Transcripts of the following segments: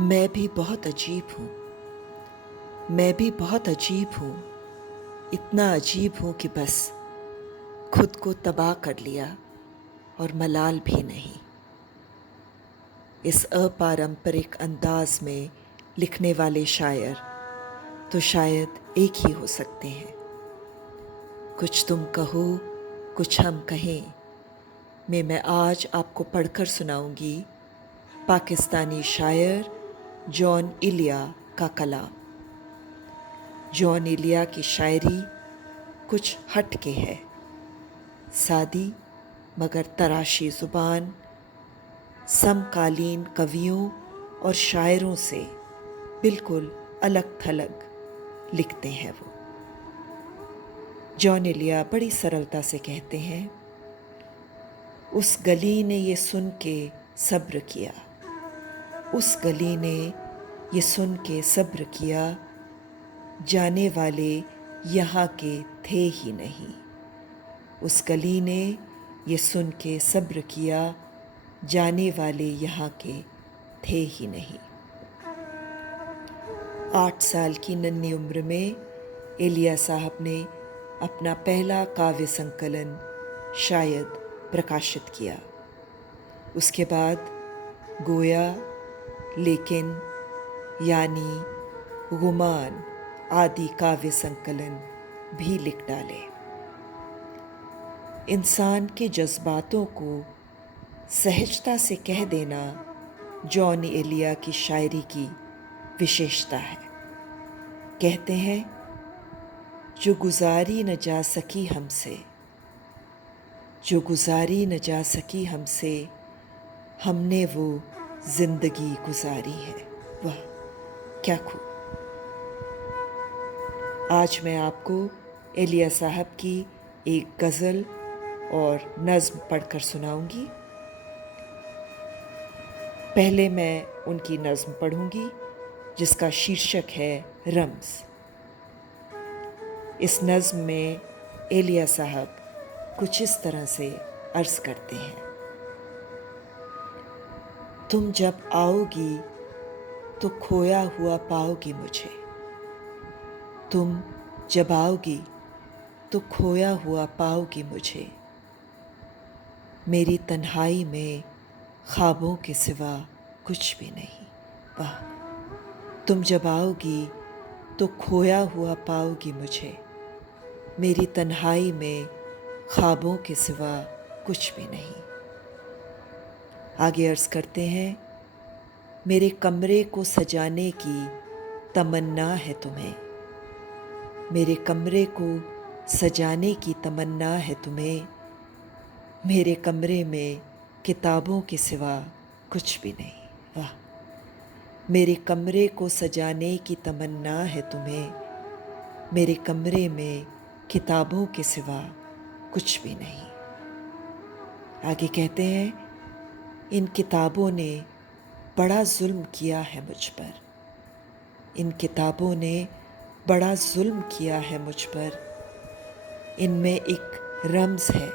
मैं भी बहुत अजीब हूँ। मैं भी बहुत अजीब हूँ। इतना अजीब हूँ कि बस खुद को तबाह कर लिया और मलाल भी नहीं। इस अपारंपरिक अंदाज में लिखने वाले शायर तो शायद एक ही हो सकते हैं। कुछ तुम कहो, कुछ हम कहें में मैं आज आपको पढ़कर सुनाऊंगी पाकिस्तानी शायर जॉन इलिया का कलाम। जॉन इलिया की शायरी कुछ हट के है, सादी मगर तराशी ज़ुबान, समकालीन कवियों और शायरों से बिल्कुल अलग थलग लिखते हैं वो। जॉन इलिया बड़ी सरलता से कहते हैं, उस गली ने ये सुन के सब्र किया, उस गली ने ये सुन के सब्र किया, जाने वाले यहाँ के थे ही नहीं। उस गली ने ये सुन के सब्र किया, जाने वाले यहाँ के थे ही नहीं। 8 साल की नन्ही उम्र में इलिया साहब ने अपना पहला काव्य संकलन शायद प्रकाशित किया। उसके बाद गोया, लेकिन, यानी, गुमान आदि काव्य संकलन भी लिख डाले। इंसान के जज्बातों को सहजता से कह देना जॉन इलिया की शायरी की विशेषता है। कहते हैं, जो गुजारी न जा सकी हमसे, जो गुजारी न जा सकी हमसे, हमने वो जिंदगी गुजारी है। वाह क्या खूब। आज मैं आपको इलिया साहब की एक गज़ल और नज़्म पढ़कर सुनाऊंगी। पहले मैं उनकी नज़्म पढ़ूंगी जिसका शीर्षक है रम्ज़। इस नज़्म में इलिया साहब कुछ इस तरह से अर्ज़ करते हैं, तुम जब आओगी तो खोया हुआ पाओगी मुझे, तुम जब आओगी तो खोया हुआ पाओगी मुझे, मेरी तन्हाई में ख्वाबों के सिवा कुछ भी नहीं। वाह, तुम जब आओगी तो खोया हुआ पाओगी मुझे, मेरी तन्हाई में ख्वाबों के सिवा कुछ भी नहीं। आगे अर्ज़ करते हैं, मेरे कमरे को सजाने की तमन्ना है तुम्हें, मेरे कमरे को सजाने की तमन्ना है तुम्हें, मेरे कमरे में किताबों के सिवा कुछ भी नहीं। वाह, मेरे कमरे को सजाने की तमन्ना है तुम्हें, मेरे कमरे में किताबों के सिवा कुछ भी नहीं। आगे कहते हैं, इन किताबों ने बड़ा जुल्म किया है मुझ पर, इन किताबों ने बड़ा जुल्म किया है मुझ पर, इनमें एक रम्ज़ है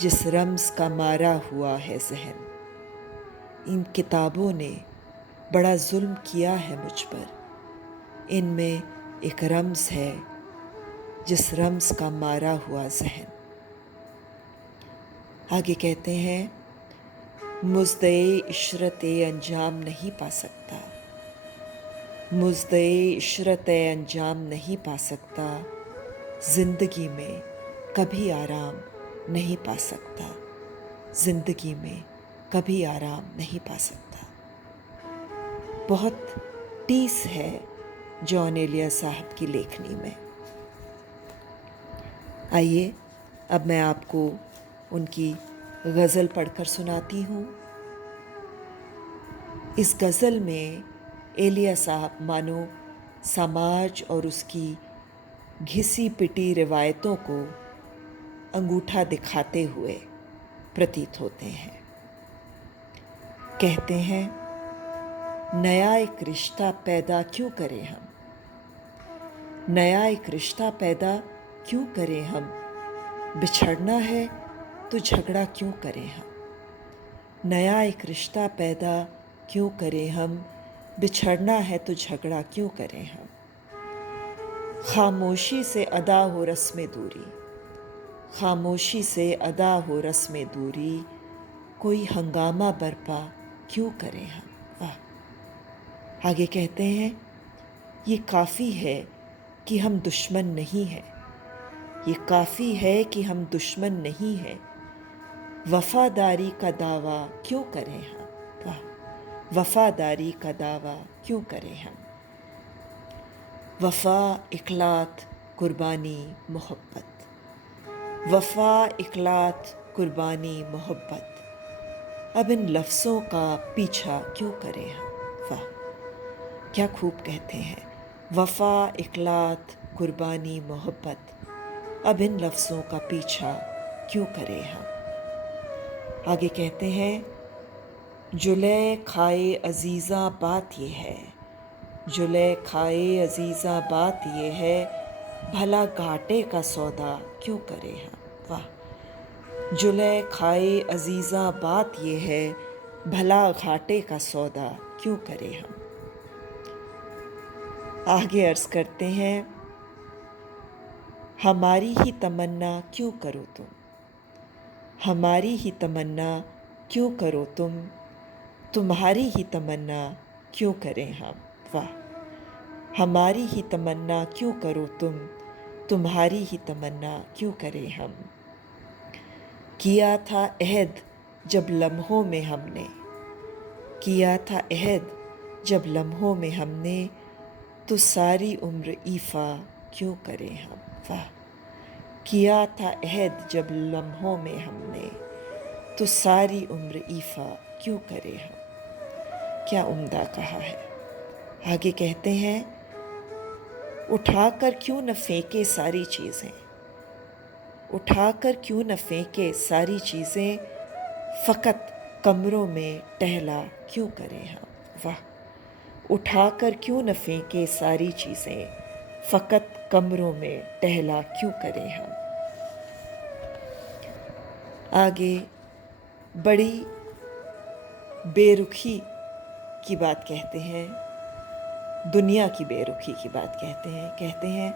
जिस रम्ज़ का मारा हुआ है ज़हन, इन किताबों ने बड़ा जुल्म किया है मुझ पर, इनमें एक रम्ज़ है जिस रम्ज़ का मारा हुआ ज़हन। आगे कहते हैं, मुज़्दए इशरते अंजाम नहीं पा सकता, मुज़्दए इशरते अंजाम नहीं पा सकता, ज़िंदगी में कभी आराम नहीं पा सकता, ज़िंदगी में कभी आराम नहीं पा सकता। बहुत टीस है जॉन इलिया साहब की लेखनी में। आइए अब मैं आपको उनकी गज़ल पढ़कर सुनाती हूँ। इस गज़ल में इलिया साहब मानो समाज और उसकी घिसी पिटी रिवायतों को अंगूठा दिखाते हुए प्रतीत होते हैं। कहते हैं, नया एक रिश्ता पैदा क्यों करें हम, नया एक रिश्ता पैदा क्यों करें हम, बिछड़ना है तो झगड़ा क्यों करें हम, नया एक रिश्ता पैदा क्यों करें हम, बिछड़ना है तो झगड़ा क्यों करें हम। खामोशी से अदा हो रस्म दूरी, खामोशी से अदा हो रस्म दूरी, कोई हंगामा बरपा क्यों करें हम। वाह। आगे कहते हैं, ये काफ़ी है कि हम दुश्मन नहीं हैं, ये काफ़ी है कि हम दुश्मन नहीं हैं, वफादारी का दावा क्यों करें हम। वाह। वफादारी का दावा क्यों करें हम। वफा, इखलात, कुर्बानी, मोहब्बत, वफा, इखलात, कुर्बानी, मोहब्बत, अब इन लफ्ज़ों का पीछा क्यों करें हम। वाह, क्या खूब कहते हैं। वफा, इखलात, कुर्बानी, मोहब्बत, अब इन लफ्ज़ों का पीछा क्यों करें हम। आगे कहते हैं, जुले खाए अजीज़ा बात ये है, जुले खाए अजीज़ा बात ये है, भला घाटे का सौदा क्यों करें हम। वाह। जुले खाए अजीज़ा बात ये है, भला घाटे का सौदा क्यों करें हम। आगे अर्ज़ करते हैं, हमारी ही तमन्ना क्यों करो तुम, हमारी ही तमन्ना क्यों करो तुम, तुम्हारी ही तमन्ना क्यों करें हम। वाह। हमारी ही तमन्ना क्यों करो तुम, तुम्हारी ही तमन्ना क्यों करें हम। किया था अहद जब लम्हों में हमने, किया था अहद जब लम्हों में हमने, तो सारी उम्र ईफा क्यों करें हम। वाह। किया था अहद जब लम्हों में हमने, तो सारी उम्र ईफा क्यों करें हम। क्या उम्दा कहा है। आगे कहते हैं, उठाकर क्यों न फेंके सारी चीज़ें, उठाकर क्यों न फेंके सारी चीज़ें, फ़कत कमरों में टहला क्यों करें हम। वाह। उठाकर क्यों न फेंके सारी चीज़ें, फ़कत कमरों में टहला क्यों करें हम। आगे बड़ी बेरुखी की बात कहते हैं, दुनिया की बेरुखी की बात कहते हैं,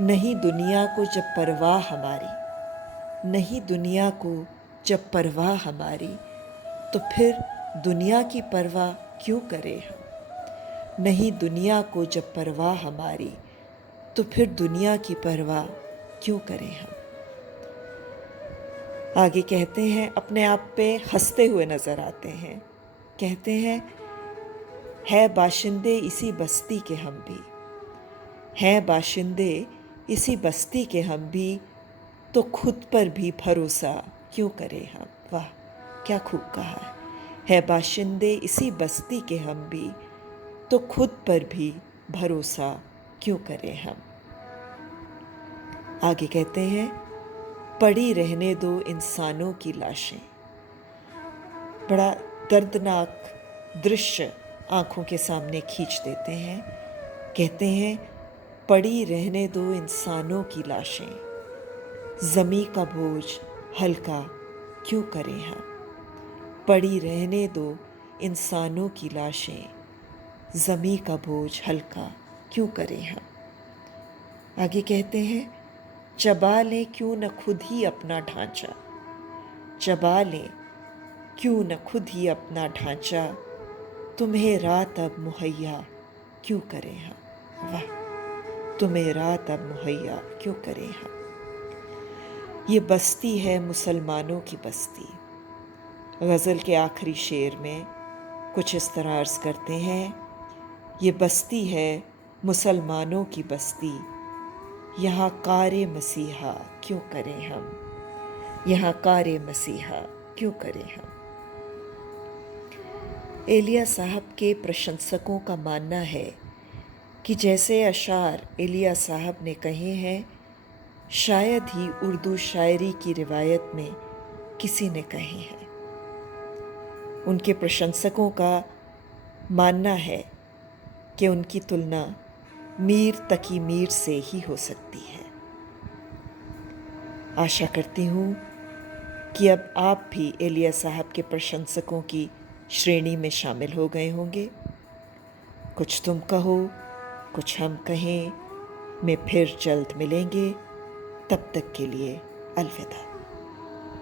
नहीं दुनिया को जब परवाह हमारी, नहीं दुनिया को जब परवाह हमारी, तो फिर दुनिया की परवाह क्यों करें हम। नहीं दुनिया को जब परवाह हमारी, तो फिर दुनिया की परवाह क्यों करें हम। आगे कहते हैं, अपने आप पे हंसते हुए नज़र आते हैं। कहते हैं, है बाशिंदे इसी बस्ती के हम भी, हैं बाशिंदे इसी बस्ती के हम भी, तो खुद पर भी भरोसा क्यों करें हम। वाह, क्या खूब कहा है बाशिंदे इसी बस्ती के हम भी, तो खुद पर भी भरोसा क्यों करें हम। आगे कहते हैं, पड़ी रहने दो इंसानों की लाशें, बड़ा दर्दनाक दृश्य आँखों के सामने खींच देते हैं। कहते हैं, पड़ी रहने दो इंसानों की लाशें, ज़मीं का बोझ हल्का क्यों करें हम। पड़ी रहने दो इंसानों की लाशें, ज़मीं का बोझ हल्का क्यों करें हम। आगे कहते हैं, चबा लें क्यों न खुद ही अपना ढांचा, चबा लें क्यों न खुद ही अपना ढांचा, तुम्हें रात अब मुहैया क्यों करें हम। वाह, तुम्हें रात अब मुहैया क्यों करें हम। ये बस्ती है मुसलमानों की बस्ती। गज़ल के आखिरी शेर में कुछ इस तरह अर्ज़ करते हैं, ये बस्ती है मुसलमानों की बस्ती, यहाँ कारे मसीहा क्यों करें हम, यहाँ कारे मसीहा क्यों करें हम। एलिया साहब के प्रशंसकों का मानना है कि जैसे अशार एलिया साहब ने कहे हैं, शायद ही उर्दू शायरी की रिवायत में किसी ने कहे हैं। उनके प्रशंसकों का मानना है कि उनकी तुलना मीर तकी मीर से ही हो सकती है। आशा करती हूँ कि अब आप भी एलिया साहब के प्रशंसकों की श्रेणी में शामिल हो गए होंगे। कुछ तुम कहो, कुछ हम कहें, में फिर जल्द मिलेंगे। तब तक के लिए अलविदा।